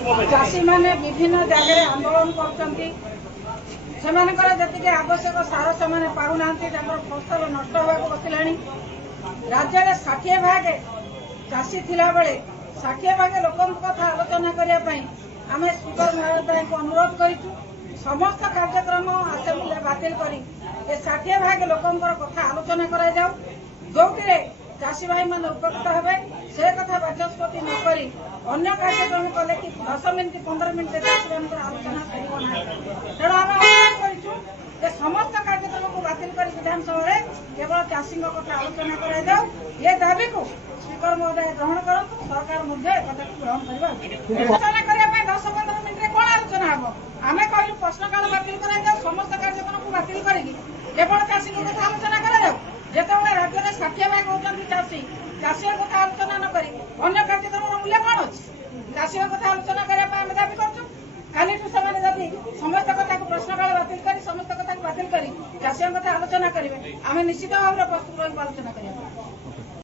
चाषी मैंने विभिन्न जगह आंदोलन करती आवश्यक सार से पाऊना फसल नष्ट होगा बसला राज्य में 60 भाग चाषी थिला बेले 60 भाग लोक कथा आलोचना करने आम स्पीकर महोदय को अनुरोध करूँ समस्त कार्यक्रम आसेम्बली बातिल कर 60 भाग लोक कथा आलोचना कर जो चाषी भाई मान उपकृत हे से कथा बाचस्पति नक अन्य कार्यक्रम कले कि 10 मिनिट 15 मिनिट चाषी मान आलोचना तेणु आम अनुरोध कर समस्त कार्यक्रम को बातिल कर विधानसभा केवल चाषी कथा आलोचना कर ये दाबी को स्पीकर महोदय ग्रहण करूँ सरकार ग्रहण करने 10-15 मिनिट कौन आलोचना हम आम कहलु प्रश्नकाल बातिल कर समस्त कार्यक्रम को बातिल केवल चाषी कथा आलोचना कर जिते राज्य में 60 भाग होती चाषी चाषी कथा आलोचना नक अन्य कार्यक्रम मूल्य कौन अच्छी चाषी कथा आलोचना करने दाबी करूँ काली समस्त कथा को प्रश्नकाल बातिल कर समस्त कथा को बातिल कर चाषी कथा आलोचना करेंगे आम निश्चित भाव प्रस्तुत आलोचना करेंगे।